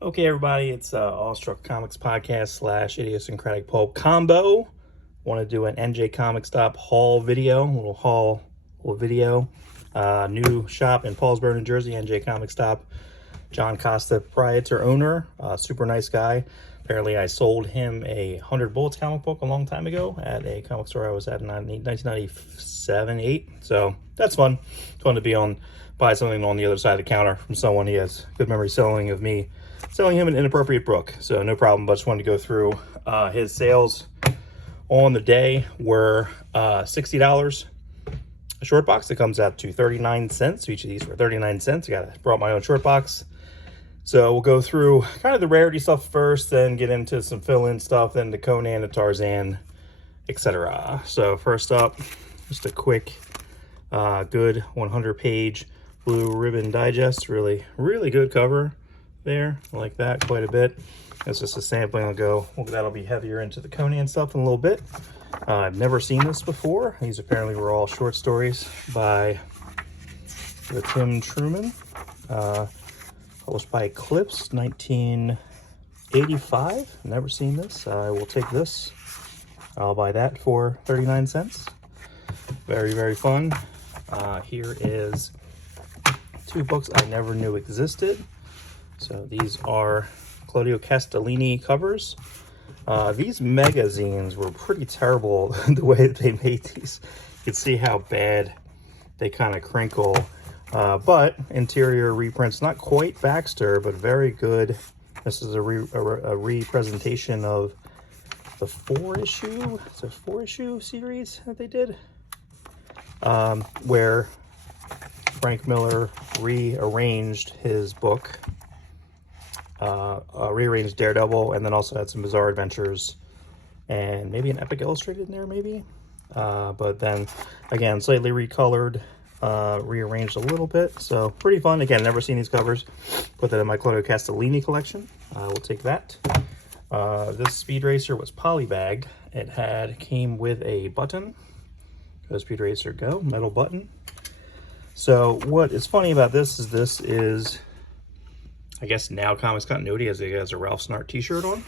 Okay, everybody, it's Awestruck Comics Podcast slash 𝗖𝗢𝗠𝗜𝗖𝗍𝗘 combo. Want to do an NJ Comic Stop haul video, little video. New shop in Paulsboro, New Jersey, NJ Comic Stop. John Costa, proprietor, owner, super nice guy. Apparently, I sold him a 100 Bullets comic book a long time ago at a comic store I was at in 1997, 8. So that's fun. It's fun to buy something on the other side of the counter from someone he has good memory selling of me. Selling him an inappropriate book, so no problem. But just wanted to go through his sales on the day were $60. A short box that comes out to 39 cents. Each of these were 39 cents. I brought my own short box. So we'll go through kind of the rarity stuff first, then get into some fill-in stuff, then the Conan, the Tarzan, etc. So first up, just a quick, good 100-page blue ribbon digest. Really good cover there. I like that quite a bit. That's just a sampling. That'll be heavier into the Conan stuff in a little bit. I've never seen this before. These apparently were all short stories by Tim Truman, published by Eclipse, 1985. Never seen this. I will take this. I'll buy that for 39 cents. Very fun. Here is two books I never knew existed. So these are Claudio Castellini covers. These magazines were pretty terrible the way that they made these. You can see how bad they kind of crinkle. But interior reprints, not quite Baxter, but very good. This is a representation of the four-issue series that they did, where Frank Miller rearranged his book. Rearranged Daredevil, and then also had some Bizarre Adventures and maybe an Epic Illustrated in there, maybe. But then again, slightly recolored, rearranged a little bit. So pretty fun. Again, never seen these covers. Put that in my Claudio Castellini collection. I will take that. This Speed Racer was polybagged. It came with a button. Go Speed Racer Go, metal button. So what is funny about this is I guess now Comics Continuity has a Ralph Snart t-shirt on.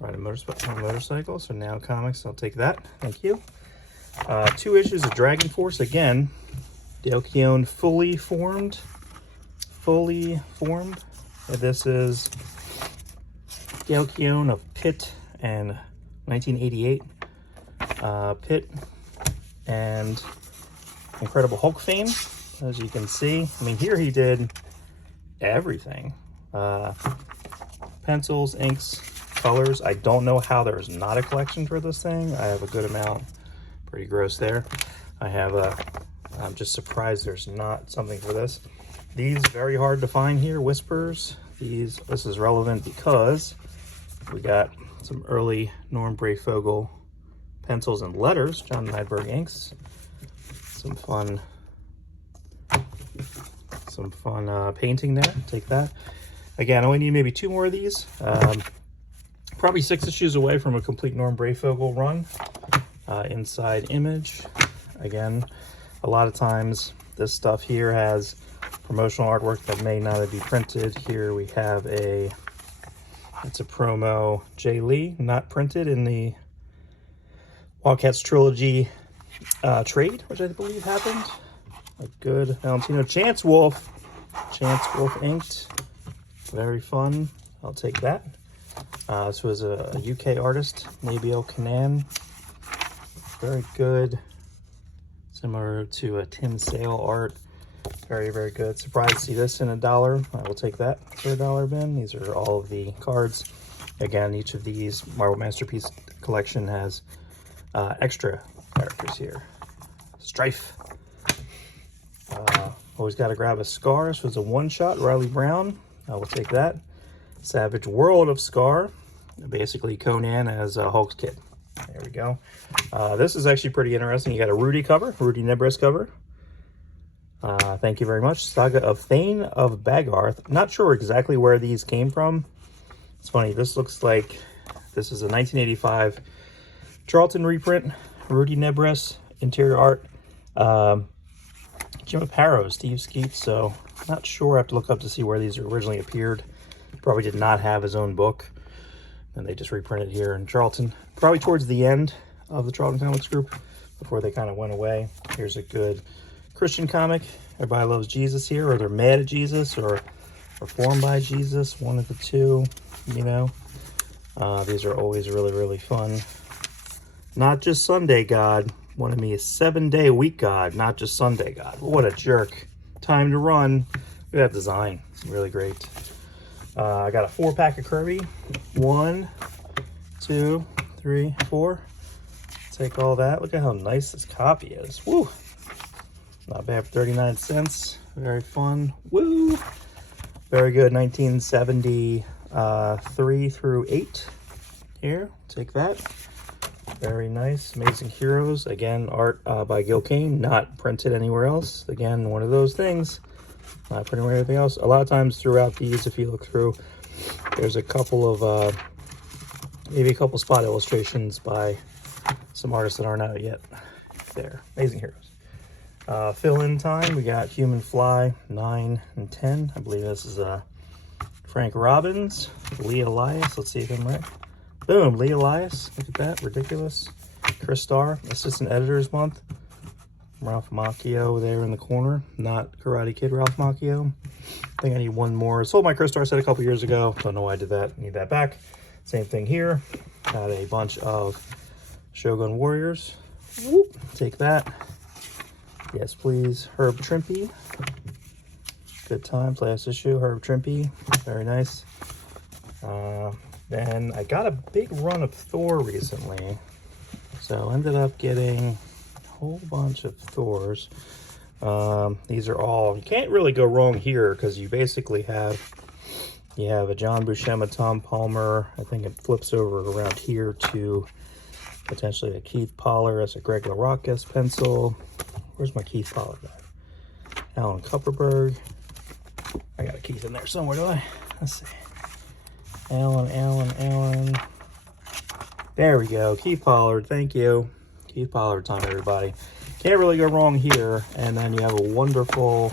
Ride a motorcycle, so now Comics, I'll take that. Thank you. 2 issues of Dragon Force again. Dale Keown fully formed. This is Dale Keown of Pitt and 1988. Pitt and Incredible Hulk fame, as you can see. I mean, here he did everything. Pencils, inks, colors. I don't know how there's not a collection for this thing. I have a good amount. Pretty gross there. I'm just surprised there's not something for this. These very hard to find here. Whispers. This is relevant because we got some early Norm Breyfogle pencils and letters. John Nydberg inks. Some fun painting there. Take that. Again, I only need maybe 2 more of these. Probably 6 issues away from a complete Norm Breyfogle run. Inside Image. Again, a lot of times this stuff here has promotional artwork that may not be printed. Here we have it's a promo Jay Lee, not printed in the Wildcats trilogy trade, which I believe happened. A good Valentino. Chance Wolf inked. Very fun. I'll take that. This was a UK artist, 𝗎𝗍𝗠𝗜𝗖𝗍. Very good. Similar to a Tim Sale art. Very good. Surprised to see this in $1. I will take that for a $1 bin. These are all of the cards. Again, each of these Marvel Masterpiece collection has extra characters here. Strife. Always got to grab a Scar. This was a one-shot, Riley Brown. I will take that. Savage World of Scar. Basically Conan as Hulk's kid. There we go. This is actually pretty interesting. You got a Rudy Nebres cover. Thank you very much. Saga of Thane of Bagarth. Not sure exactly where these came from. It's funny. This looks like this is a 1985 Charlton reprint. Rudy Nebres interior art. Jim Aparo, Steve Skeets, so not sure. I have to look up to see where these originally appeared. Probably did not have his own book, and they just reprinted here in Charlton. Probably towards the end of the Charlton Comics group, before they kind of went away. Here's a good Christian comic. Everybody loves Jesus here, or they're mad at Jesus, or formed by Jesus. One of the two, you know. These are always really, really fun. Not just Sunday God. Wanted me a 7-day week God, not just Sunday God. What a jerk. Time to run. Look at that design. Really great. I got a 4-pack of Kirby. 1, 2, 3, 4. Take all that. Look at how nice this copy is. Woo! Not bad for 39 cents. Very fun. Woo! Very good. 1973 through 8. Here, take that. Very nice. Amazing Heroes. Again, art by Gil Kane, not printed anywhere else. Again, one of those things. Not printed anywhere anything else. A lot of times throughout these, if you look through, there's a couple of, maybe a couple spot illustrations by some artists that aren't out yet. There. Amazing Heroes. Fill-in time. We got Human Fly 9 and 10. I believe this is Frank Robbins, Lee Elias. Let's see if I'm right. Boom, Lee Elias. Look at that. Ridiculous. Chris Starr, Assistant Editors Month. Ralph Macchio there in the corner. Not Karate Kid Ralph Macchio. I think I need one more. I sold my Chris Starr set a couple years ago. Don't know why I did that. Need that back. Same thing here. Got a bunch of Shogun Warriors. Whoop. Take that. Yes, please. 𝗔𝗪𝗡𝗗. Good times. Last issue. 𝗔𝗪𝗡𝗗. Very nice. Then I got a big run of Thor recently. So I ended up getting a whole bunch of Thors. These are all, you can't really go wrong here because you basically have, you have a John Buscema, Tom Palmer. I think it flips over around here to potentially a Keith Pollard. That's a Greg LaRocque pencil. Where's my Keith Pollard guy? Alan Kupperberg. I got a Keith in there somewhere, do I? Let's see. Alan. There we go. Keith Pollard. Thank you. Keith Pollard time, everybody. Can't really go wrong here. And then you have a wonderful,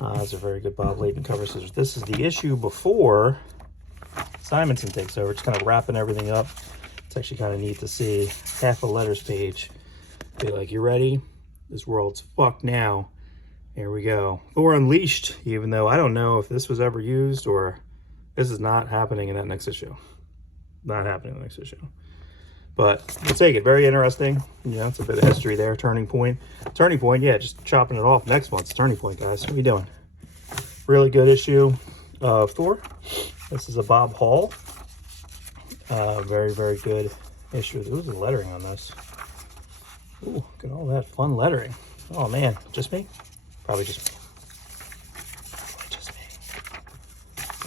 that's a very good Bob Layton cover scissors. This is the issue before Simonson takes over. Just kind of wrapping everything up. It's actually kind of neat to see half a letters page. Be like, you ready? This world's fucked now. Here we go. Thor Unleashed, even though I don't know if this was ever used or this is not happening in that next issue. Not happening in the next issue. But we'll take it. Very interesting. You know, it's a bit of history there. Turning Point. Turning Point, yeah, just chopping it off. Next month's Turning Point, guys. What are we doing? Really good issue of Thor. This is a Bob Hall. Very, very good issue. Who's the lettering on this? Ooh, look at all that fun lettering. Oh, man. Just me? Probably just me.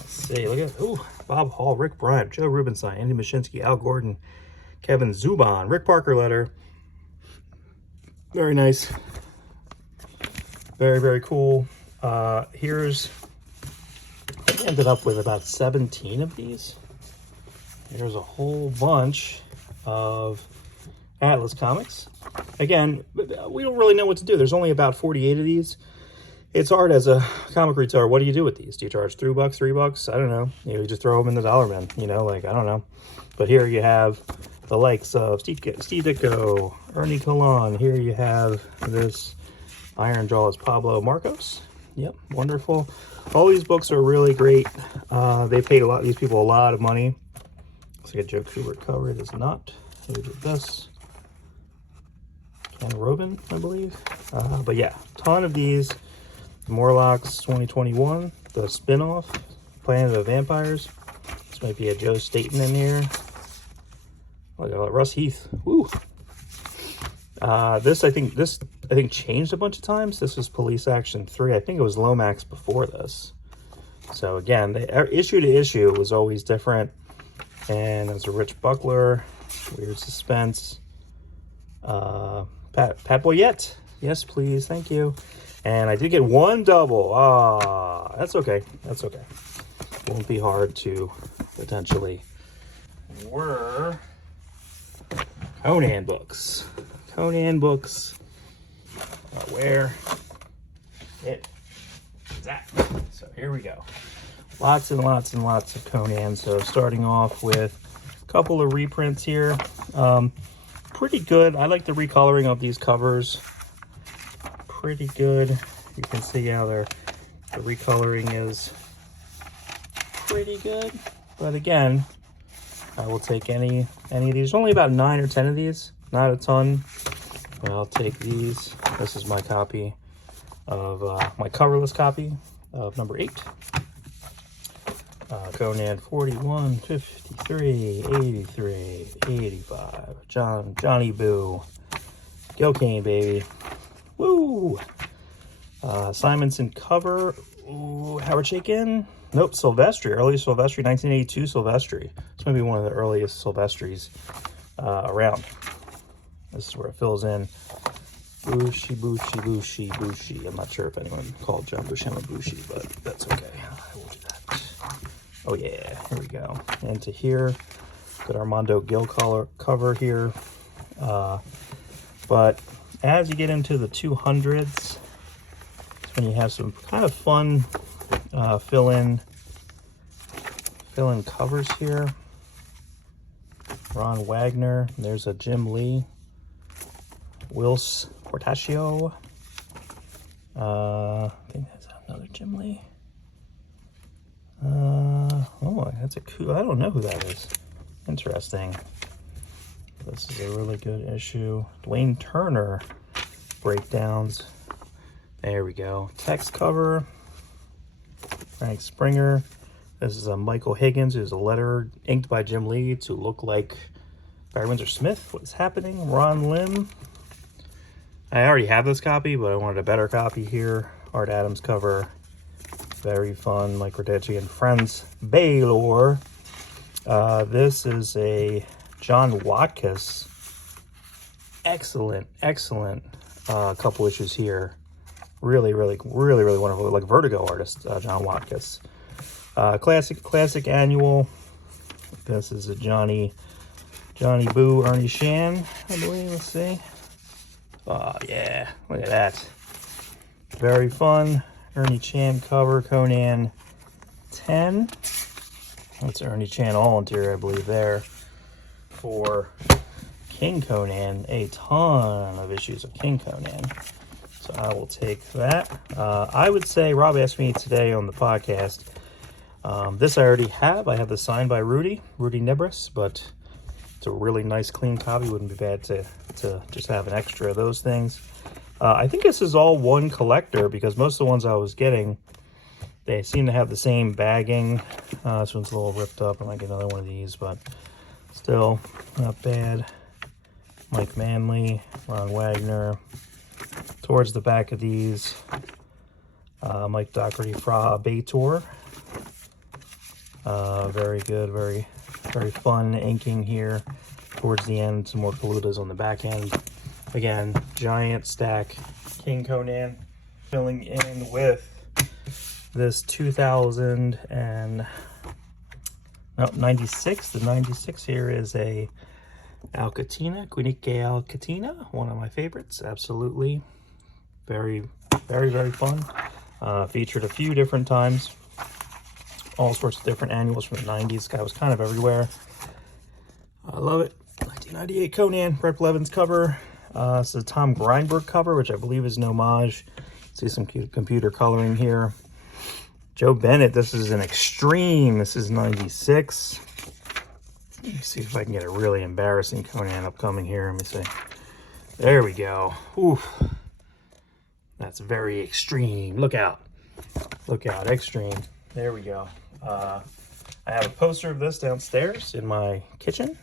See, look at, ooh, Bob Hall, Rick Bryant, Joe Rubenstein, Andy Mashinsky, Al Gordon, Kevin Zubon, Rick Parker letter. Very nice. Very, very cool. Here's, I ended up with about 17 of these. Here's a whole bunch of Atlas comics. Again, we don't really know what to do. There's only about 48 of these. It's hard as a comic retailer. What do you do with these? Do you charge $3, $3? I don't know. You just throw them in the dollar bin, you know, like, I don't know. But here you have the likes of Steve Ditko, Ernie Colon. Here you have this Iron Jaws Pablo Marcos. Yep, wonderful. All these books are really great. They paid a lot, these people a lot of money. Looks like a Joe Kubert cover. It is not. Who did this? Ken Robin, I believe. But yeah, ton of these. Morlocks 2021, the spin-off, Planet of Vampires. This might be a Joe Staten in here. Look at Russ Heath. Woo. This I think changed a bunch of times. This was Police Action 3. I think it was Lomax before this. So again, the issue to issue was always different. And there's a Rich Buckler, Weird Suspense. Pat Boyette. Yes, please. Thank you. And I did get one double. Ah, that's okay. That's okay. Won't be hard to potentially. Were Conan books. Conan books. Where it is at. So here we go. lots and lots and lots of Conan. So starting off with a couple of reprints here. Pretty good. I like the recoloring of these covers. Pretty good. You can see how the recoloring is pretty good. But again, I will take any of these. There's only about 9 or 10 of these, not a ton. But I'll take these. This is my copy of my coverless copy of number 8. Conan 41, 53, 83, 85. Johnny Boo. Go Kane, baby. Woo! Simonson cover. Ooh, 𝗕𝗢𝗠𝗜𝗖𝗓. Nope, 𝗖𝗢𝗠𝗓, early 𝗖𝗢𝗓, 1982 𝗖𝗢𝗓. It's going to be one of the earliest 𝗖𝗢𝗓s around. This is where it fills in. Bushy, bushy, bushy, bushy. I'm not sure if anyone called John Buscema Bushy, but that's okay. I will do that. Oh yeah, here we go. And to here, good Armando Gil color cover here. But as you get into the 200s, it's when you have some kind of fun fill-in covers here. Ron Wagner. There's a Jim Lee. 𝗊𝘰𝘯𝘢𝘯. I think that's another Jim Lee. Oh, that's a cool. I don't know who that is. Interesting. This is a really good issue. Dwayne Turner breakdowns. There we go. Text cover. Frank Springer. This is a Michael Higgins. There's a letter inked by Jim Lee to look like Barry Windsor Smith. What is happening? Ron Lim. I already have this copy, but I wanted a better copy here. Art Adams cover. Very fun. Mike Rodecki and Friends. Baylor. This is a John Watkiss. Excellent, excellent couple issues here. Really, really, really, really wonderful. Like Vertigo artist, John Watkiss. Classic annual. This is a Johnny Boo, Ernie Shan, I believe. Let's see. Oh yeah, look at that. Very fun. Ernie Chan cover, Conan 10. That's Ernie Chan all interior, I believe, there. For King Conan, a ton of issues of King Conan. So I will take that. I would say, Rob asked me today on the podcast, this I already have. I have this signed by Rudy Nebris, but it's a really nice clean copy. Wouldn't be bad to just have an extra of those things. I think this is all one collector because most of the ones I was getting, they seem to have the same bagging. This one's a little ripped up. I might get another one of these, but still not bad. Mike Manley, Ron Wagner. Towards the back of these, Mike Doherty fra 𝗕𝗢𝗄. Very good, very fun inking here. Towards the end, some more Kalutas on the back end. Again, giant stack King Conan, filling in with this 96. The 96 here is a 𝗖𝗢𝗠𝗜𝗖𝗓, one of my favorites. Absolutely, very fun. Featured a few different times, all sorts of different annuals from the 90s. This guy was kind of everywhere. I love it. 1998 Conan, Brett Blevins cover. This is a Tom Grindberg cover, which I believe is an homage. See some cute computer coloring here. Joe Bennett, this is an extreme. This is 96. Let me see if I can get a really embarrassing Conan upcoming here. Let me see. There we go. Oof. That's very extreme. Look out. Look out. Extreme. There we go. I have a poster of this downstairs in my kitchen.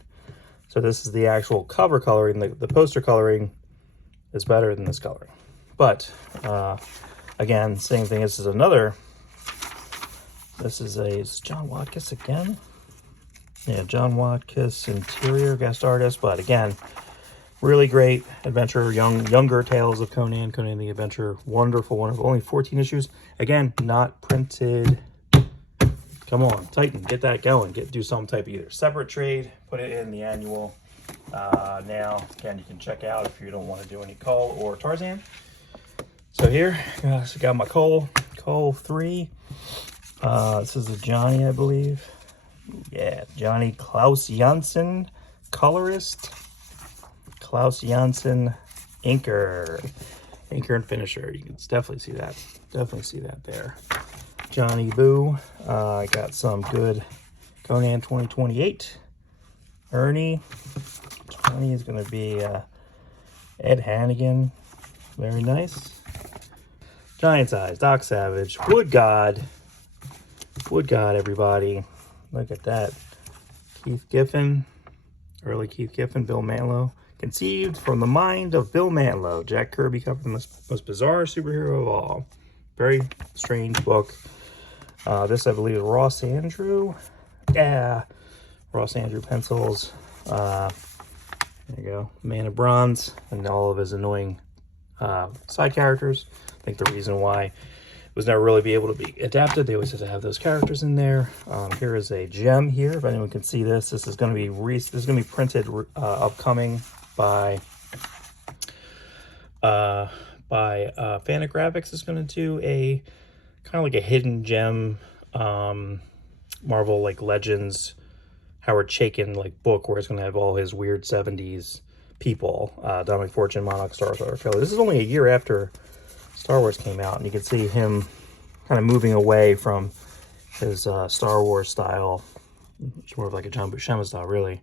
So this is the actual cover coloring. The poster coloring is better than this coloring. But, again, same thing. This is another. This is John Watkiss again. Yeah, John Watkiss, interior guest artist. But again, really great adventure, younger tales of Conan the Adventurer. Wonderful. Only 14 issues. Again, not printed. Come on, Titan, get that going. Do some type of either separate trade, put it in the annual. Now, again, you can check out if you don't want to do any Cull or Tarzan. So here, I got my Cull 3. This is a Johnny, I believe. Yeah, Johnny Klaus Janssen, colorist. Klaus Janssen, inker and finisher. You can definitely see that. Definitely see that there. Johnny Boo. I got some good Conan 2028. Ernie. 20 is going to be Ed Hannigan. Very nice. Giant Size, Doc Savage, Wood God, everybody. Look at that. Keith Giffen, early Keith Giffen, Bill Mantlo. Conceived from the mind of Bill Mantlo. Jack Kirby covered the most bizarre superhero of all. Very strange book. This, I believe, is Ross Andrew. Yeah, Ross Andrew pencils. There you go. Man of Bronze and all of his annoying side characters. I think the reason why it was never really be able to be adapted, they always had to have those characters in there. Here is a gem here, if anyone can see this. This is going to be printed upcoming by Fantagraphics. Is going to do a kind of like a hidden gem Marvel like Legends Howard Chaykin like book where it's going to have all his weird 70s people. Dominic Fortune, Monarch, Star Wars. This is only a year after Star Wars came out, and you can see him kind of moving away from his Star Wars style. It's more of like a John Buscema style, really.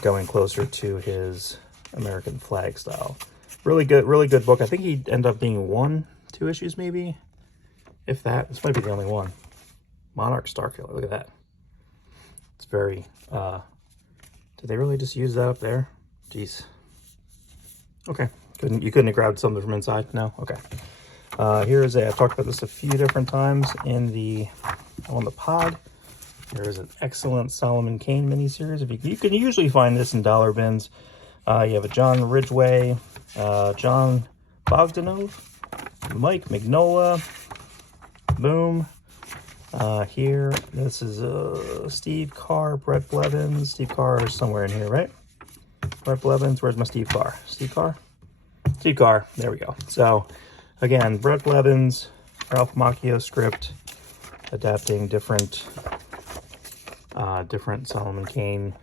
Going closer to his American flag style. Really good book. I think he ended up being 1-2 issues maybe, if that. This might be the only one. Monarch Starkiller, look at that. It's very, did they really just use that up there? Jeez. Okay, you couldn't have grabbed something from inside? No? Okay. Here's I've talked about this a few different times on the pod. There is an excellent Solomon Kane miniseries. You can usually find this in dollar bins. You have a John Ridgway, John Bogdanove, Mike Mignola, boom. Here, this is Steve Carr, Brett Blevins. Steve Carr is somewhere in here, right? Brett Blevins, where's my Steve Carr? Steve Carr? Steve Carr, there we go. So, again, Brett Blevins, Ralph Macchio script, adapting different Solomon Kane.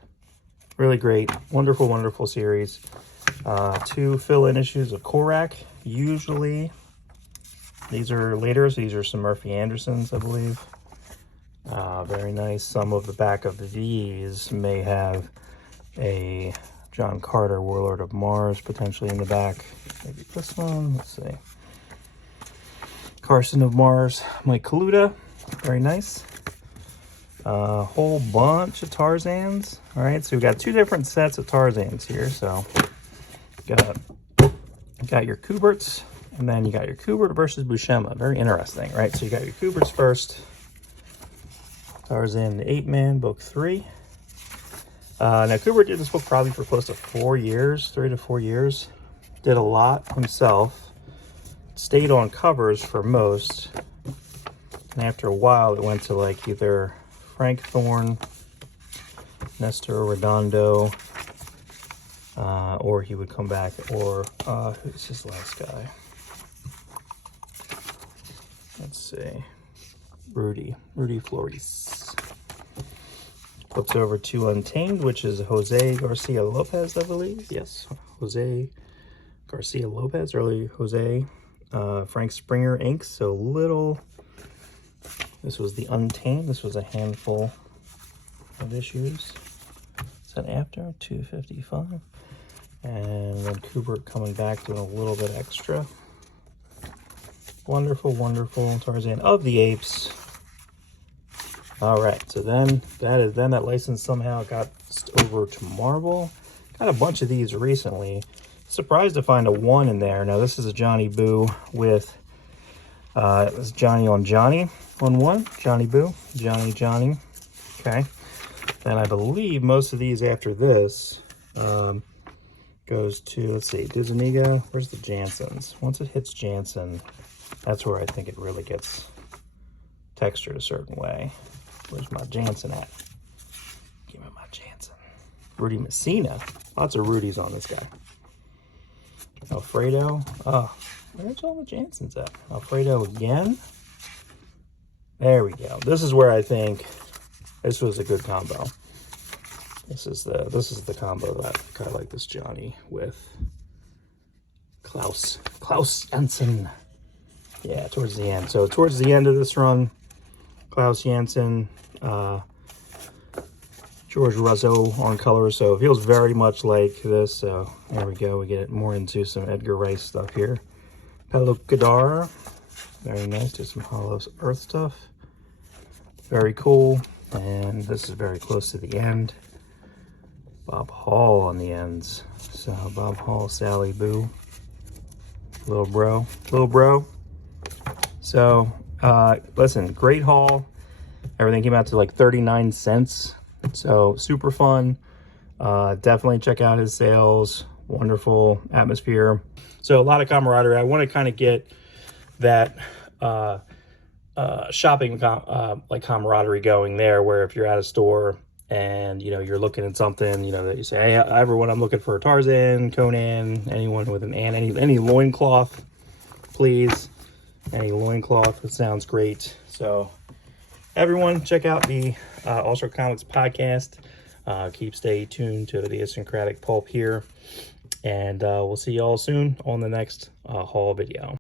Really great, wonderful series. 2 fill-in issues of Korak. Usually, these are later, so these are some Murphy Andersons, I believe. Very nice. Some of the back of these may have a John Carter, Warlord of Mars, potentially in the back. Maybe this one. Let's see. Carson of Mars, Mike Kaluta. Very nice. A whole bunch of Tarzans. All right, so we've got 2 different sets of Tarzans here. So, got your Kuberts, and then you got your Kubert versus Buscema. Very interesting, right? So you got your Kuberts first. Tarzan the Ape Man, book 3. Now, Kubert did this book probably for close to 4 years, 3 to 4 years. Did a lot himself. Stayed on covers for most. And after a while, it went to like either Frank Thorne, Nestor Redondo, or he would come back, or who's his last guy? Let's see. Rudy Flores. Flips over to Untamed, which is Jose Garcia Lopez, I believe. Yes, Jose Garcia Lopez, early Jose. Frank Springer inks, so little. This was the Untamed. This was a handful of issues. Is that after? 255. And then Kubert coming back doing a little bit extra. Wonderful Tarzan of the Apes. All right, so then that license somehow got over to Marvel. Got a bunch of these recently. Surprised to find a 1 in there. Now this is a Johnny Boo with this Johnny on Johnny on 1. Johnny Boo, Johnny. Okay. Then I believe most of these after this goes to, let's see, Duzaniga. Where's the Jansons? Once it hits Jansen, that's where I think it really gets textured a certain way. Where's my Jansen at? Give me my Jansen. Rudy Messina. Lots of Rudies on this guy. Alfredo. Oh, where's all the Jansons at? Alfredo again. There we go. This is where I think this was a good combo. This is the combo that I like this Johnny with Klaus Janson. Yeah, towards the end. So towards the end of this run, Klaus Janson, George Russo on color. So it feels very much like this. So there we go. We get more into some Edgar Rice stuff here. 𝗔𝗪𝗪𝗪. Very nice. Do some hollow earth stuff. Very cool. And this is very close to the end. Bob Hall on the ends. So Bob Hall, Sally Boo. Little bro. So listen, great haul. Everything came out to like 39 cents. So super fun. Definitely check out his sales. Wonderful atmosphere. So a lot of camaraderie. I want to kind of get that shopping like camaraderie going there, where if you're at a store and you're looking at something, that you say, hey, everyone, I'm looking for a Tarzan, Conan, anyone with an any loincloth, please. Any loincloth, it sounds great. So everyone, check out the Awestruck Comics podcast. Stay tuned to the idiosyncratic pulp here, and we'll see you all soon on the next haul video.